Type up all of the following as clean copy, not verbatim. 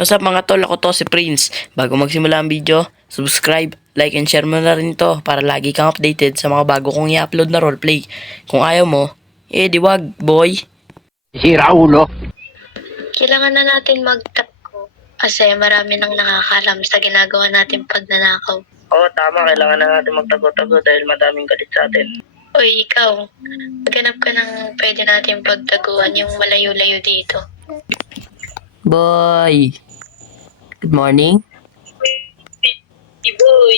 What's up mga tol, ako to si Prince. Bago magsimula ang video, subscribe, like, and share mo na rin ito para lagi kang updated sa mga bago kong i-upload na roleplay. Kung ayaw mo, di wag, boy. Sira ulo. Kailangan na natin magtakbo kasi marami nang nakakalam sa ginagawa natin pagnanakaw. Oo, tama. Kailangan na natin magtago-tago dahil madaming galit sa atin. Uy, ikaw, maghanap ka ng pwede natin pagtaguan yung malayo-layo dito. Boy! Good morning. Boy,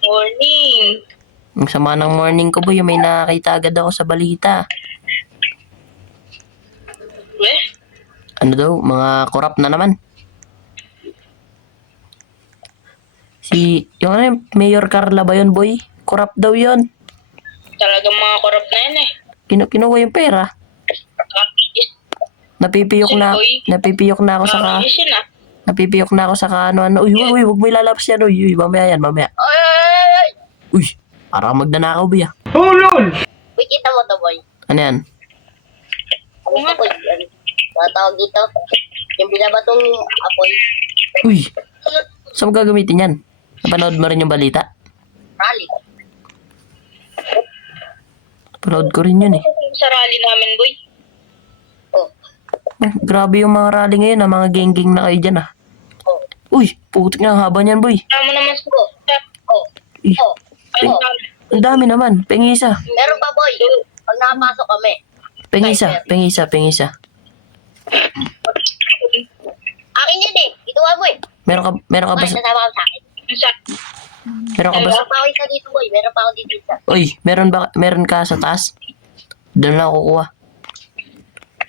morning. Ang sama ng morning ko, boy. May nakakita agad ako sa balita. Ano daw? Mga korap na naman. Yung ano, Mayor Carla ba yun, boy? Korap daw yun. Talagang mga korap na yan eh. Kinuha yung pera. Napipiyok na ako sa Napipiyok na ako sa ano. Uy, wag mo ilalabas yan. Uy, mamaya yan, mamaya. Uy, parang magnanakaw ba yan? Tulol! Uy, kita mo to, boy. Ano yan? Ano nga, boy? Tatawag dito. Yung binabatong apoy. Uy, saan mo gagamitin yan? Napanood mo rin yung balita? Rally. Napanood ko rin yun eh. Sa rally namin, boy. Oh. Grabe yung mga rally ngayon, mga geng-geng na kayo dyan ah. Oh. Uy, putik na ang haba niyan, boy. Tama naman sa ko. Oh. Uy, Oh. Ano? ang dami naman. Pengisa. Meron pa, boy. Pag nakapasok kami. Pengisa. Akin yan eh. Ituwa mo eh. Meron ka ba Boy, sa... nasama ka sa akin. Meron ka ba sa... Meron pa ako isa dito, boy. Meron pa ako dito isa. Uy, meron ka sa taas? Doon lang ako kukuha.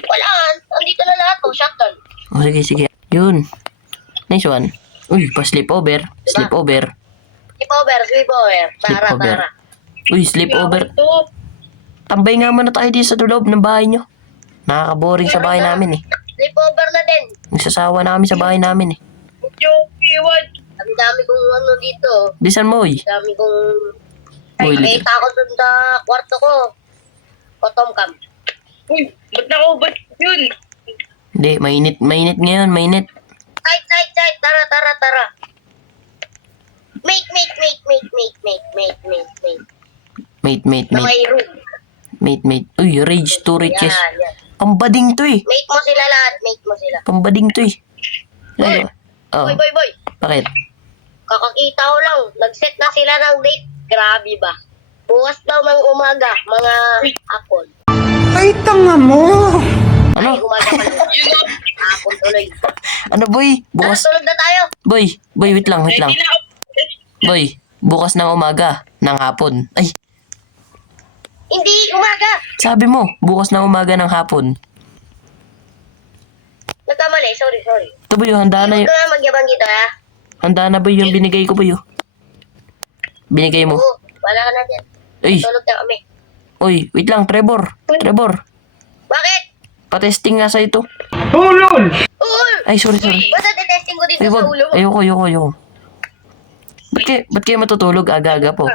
Wala. Andito na lahat. Oh, shotgun. Oh, sige. Yun. Nice one. Uy, pa-sleepover. Sleepover. Sleepover. Tara. Uy, sleepover. Tambay nga muna tayo dito sa loob ng bahay nyo. Nakaka-boring sa bahay namin eh. Sleepover na din. Nagsasawa na kami sa bahay namin eh. Ang dami kong ano dito. Bisan mo, uy. Ang dami kong... Uy, Nakita ko dun sa kwarto ko. Bottom cam. Uy, ba't yun? Hindi, mainit ngayon. Side. Tara. Mate. Mate. Na may room. Mate. Uy, rage to riches. Yan. Pambading to eh. Mate mo sila lahat. Pambading to eh. Ano? Oh, Boy. bakit? Kakakita ko lang. Nag-set na sila ng date. Grabe ba? Bukas daw ng umaga. Mga hapon. Ay, tanga mo! Ano? Ay, umaga pa lang. Hapon tuloy. Ano, boy? Tara, Bukas... tulog na tayo. Boy, wait lang. Boy, bukas ng umaga, ng hapon. Ay, Hindi, umaga. sabi mo, bukas ng umaga ng hapon. Nagkamali. Sorry. Ito boy, handa na Huwag yung... ka nga magyabang dito, ha? Handa na boy yung binigay ko boy. Binigay mo. Oo, wala ka na dyan. Ay, Tulog na kami. uy, wait lang, Trevor. Bakit? Pa-testing nga sa ito. Tulol! Oo. Ay, sorry. Basta detesting ko dito Ay, sa wag. ulo mo. Ayoko. Ba't kayo matutulog? Aga-aga po.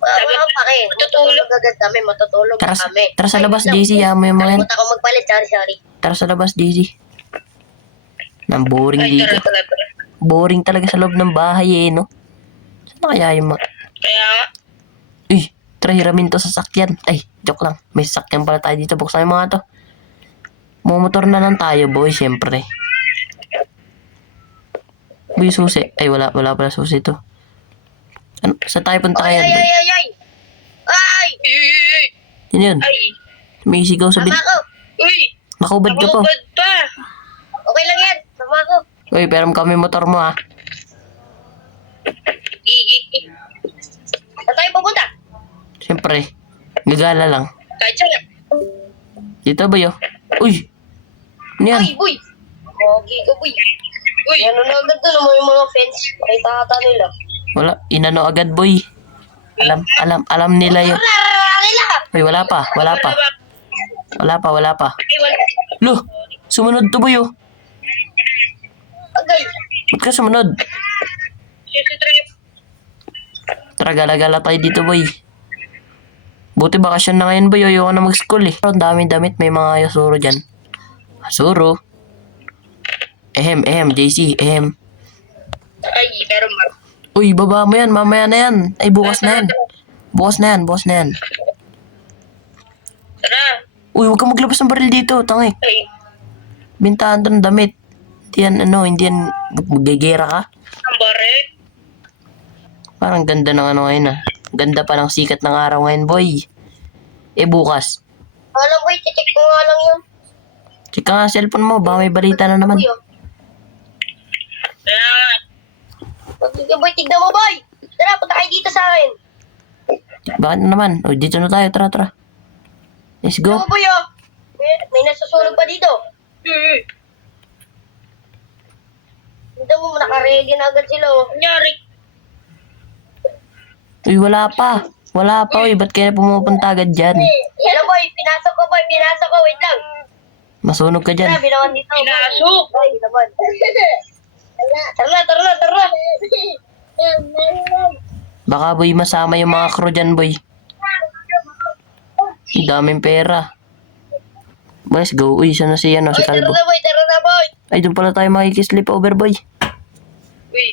Wala pa kayo. Matutulog agad kami. Matutulog na kami. Tara sa labas, Daisy. Yaman mo yung mga yan. Nakalimutan ko magpalit. Sorry. Tara sa labas, Daisy. Nang boring dito. Tara. Boring talaga sa loob ng bahay eh, no? Saan na kaya yung mga... Kaya nga, Uy, tara hiramin to sa sakyan. Ay, joke lang. May sakyan pala tayo dito. Buksan yung mga to. Mumotor na lang tayo, boy, syempre. Uy, susi. Ay, wala pala susi to. Ano? Saan tayo punta kaya? Ay! Uy! Yun yun. Ay! May sigaw sa Sama ko. Uy! Nakubad ka po. Nakubad pa! Okay lang yan. Sama ko. Uy, pero kami motor mo ah. Saan tayo pupunta? Syempre. Gagala lang. Kahit saan. Dito ba yun? Uy! Ano yan? Ay, boy. Okay ka, boy. Uy! Ano na agad doon mo yung mga fence. Ay, tata nila. Wala. Inano agad, boy. Alam nila yun. Nila! Uy, wala pa. Wala. Wala pa. Ay, wala. Lo! Sumunod to, boy, oh. Agay. Ba't ka sumunod? Si Trip. Tara, gala-gala tayo dito, boy. Buti bakasyon na ngayon, boy. Ayoko na mag-school, eh. Ang daming damit. May mga yasuro dyan. Yasuro. JC, Ay, pero mar. Uy, baba mo yan, mamaya na yan. Ay, bukas na yan. Bukas na yan. Tara. Uy, huwag kang maglabas ng baril dito, tangik. Ay, Bintahan ng damit. Hindi yan, magigera ka. ang baril. Parang ganda ng ano ngayon Ganda pa ng sikat ng araw ngayon, boy. Bukas. Alam boy, check ko nga lang yun. Check ka nga cellphone mo, baka may balita na naman. Boy, oh. Tara. Sige boy, tignan mo boy. Tara, punta kayo dito sa akin. Bakit na naman? O, dito na tayo, tara. Let's Tignan go. mo boy oh. May nasusunog pa dito. Tignan mo, naka-ready na agad sila oh. Kunyari. Uy, wala pa, uy. Ba't kaya pumupunta agad dyan? Hello boy, pinasok ko. Wait lang. Masunog ka dyan. Tara, binawan dito. Pinasok. Boy, binawan. Tara. Baka, boy, masama yung mga crew dyan, boy. Ang daming pera. Let's go. Uy, sana si Tara Kalbo. na boy. Ay, doon pala tayo makikisleep over, boy. Uy.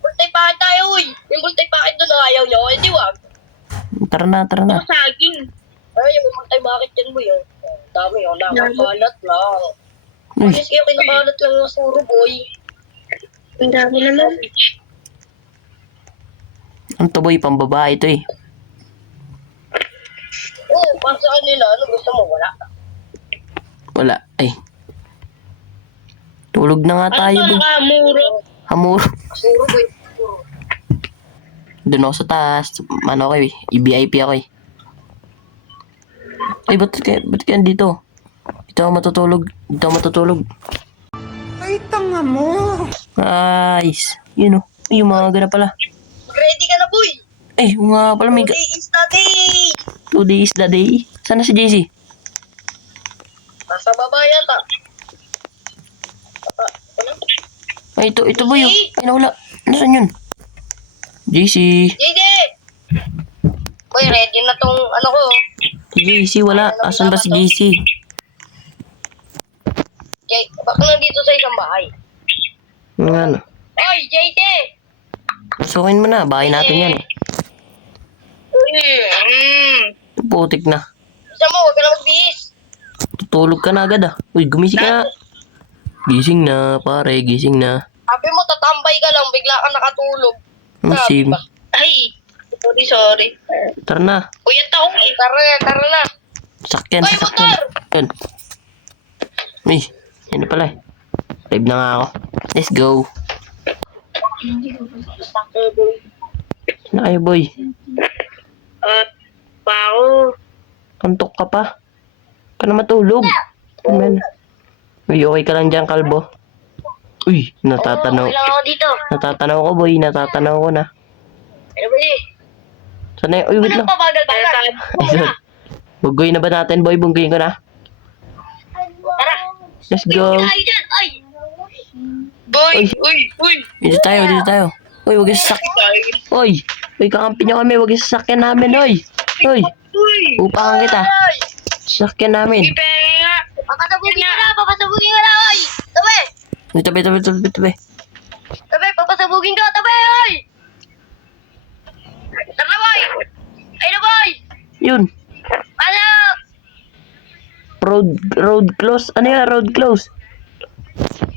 Bultay pakit tayo uy. Yung bultay pakit doon ayaw nyo. Hindi wag. Tara na. Saging. Ay, yung bultay pakit dyan boy oh. Dami oh, nakakalat lang. Uy, Alis kayo, kinakalat lang ng suro boy. Ang dami naman. ang to, boy, pambabae ito eh. Oo, para sa kanila, ano gusto mo? Wala. Wala. Ay. Tulog na nga tayo, boy. Nakamuro. Hamuro. Suro boy. Suro. Doon ako sa taas. Ano ako eh. I-VIP ako eh. Ay, ba't kaya dito? Dito ako matutulog. Ay, tanga mo. Nice. Yun o. Ay, umaga na pala. Ready ka na boy. Ay, nga pala may... Today is the day. Today is the day. Sana si JC? Nasa baba yata. Ano? Ay, ito boy. Oh. Ay, nawala. Nasaan yun? JC. JJ! Boy, ready na tong ano ko. Si JC, wala. Asan ba si JC? Baka nandito sa isang bahay. Yung ano. Oy, JJ! Pasukin mo na. Bahay natin yan eh. Putik na. Isa mo, huwag ka na magbihis. Tutulog ka na agad ah. Uy, gumising ka na. Gising na, pare. Gising na. Sabi mo, tatambay ka lang, bigla ka nakatulog. Sim. Ay. Sorry. Tara na. Kuya taong eh. Tara na. Sakyan, Ay, sakyan. motor! Yun. Uy, yan na pala eh. Live na nga ako. Let's go. Na kayo, boy. At pao. Antok ka pa. Ka na matulog. Amen. Uy, okay ka lang dyan, Kalbo. Uy, natatanaw. Okay lang ako dito. Natatanaw ko, boy. Natatanaw ko na. Ano ba eh? Sana uy, wait lang. Pabagal-bagal. Ayun. Bugoy na ba natin, boy? Bugoyin ko na. Tara. Let's go. Ay, dyan. Ay. Uy. Dito tayo. Uy, wag yung sasakyan. Uy, kakampi nyo kami. Wag yung sasakyan namin, uy. Uy, upakan kita. Sasakyan namin. Pengi nga. Papasabugin ka na, oy. Tabi. Uy, tabi. Tabi, papasabugin ka. Tabi, oy. Tara, boy. Ay na, boy. Yun. Pasok. Road close. Ano yan? Road close.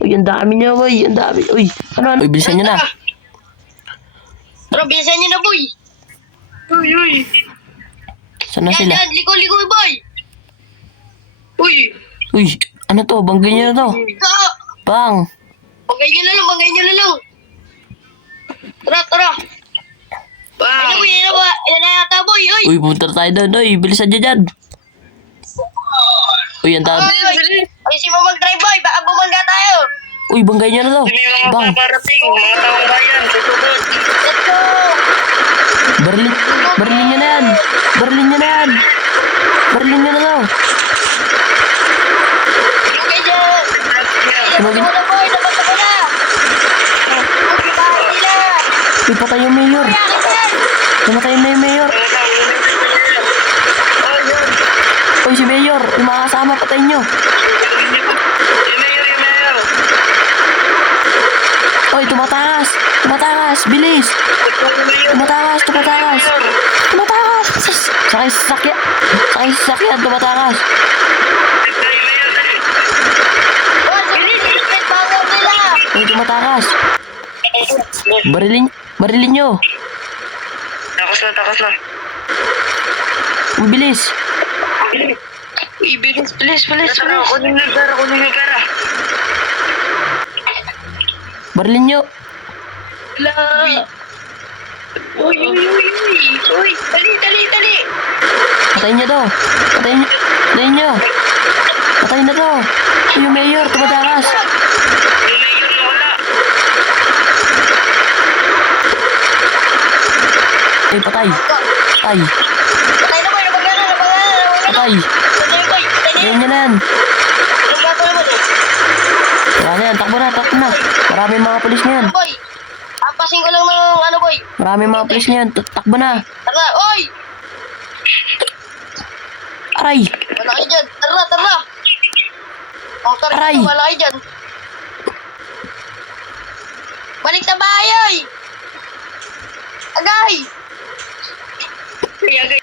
Uy, ang dami niya, boy. Ang dami. Uy, ano? Uy, bilisan nyo na. Tara, bilisan niyo na, boy. Uy. Saan na sila? Yan, liko, boy. Uy, ano to? Banggay nyo na to. Ika. Bang. Bagay niyo na lang. Tara. Ano, boy? Yan na yata, boy. Oy. Uy, punta tayo doon. Uy, bilisan nyo dyan. Uy, ang dami. Ay, si mo mag-drive, boy. Baka bumangga tayo. Uy, banggay nyo na to. May mga Bang. paparating. Mga taong bayan. Susubot. Let's go. Barlin nyo na yan. Barlin nyo na to. Okay, dyan. Tumagin. Ano, boy? Dapat ako na. Bahay nila. Uy, patay yung mayor. Kaya dyan. Namatay na yung mayor. Uy, si mayor. Yung mga kasama, patay nyo. Yung mayor. Oy, tumatakas! Tumatakas! Bilis! Tumatakas! Tumatakas! Tumatakas! Sakay sa sasakyan! Sakay sa sasakyan! Tumatakas! Tayo, Mayor, dali. Boss, bilis bago nila. Oy, tumatakas! Barilin nyo! Takas na. Ang bilis! Uy, bilis. Tara, kunin yung pera. Barilin nyo! Wala. Uy. Uy, dali. Patayin nyo to! Patayin nyo! Patayin na to! Uy, yung mayor! Tumatakas! Yung Mayor na wala. Uy, patay! Patay! Patay na boy, napagana. Patay! Patay na boy. Patayin nyo na yan! Anong gato naman eh? Wala na yan! Takbo na! Maraming mga pulis na yan! Ano boy? Apasin ko lang ng ano boy. Maraming mga pulis na yan! Takbo na! Tara, oy! Aray! Wala kayo dyan. Tara. Aray! Wala kayo dyan. Balik sa bahay, oy! Agay! Agay.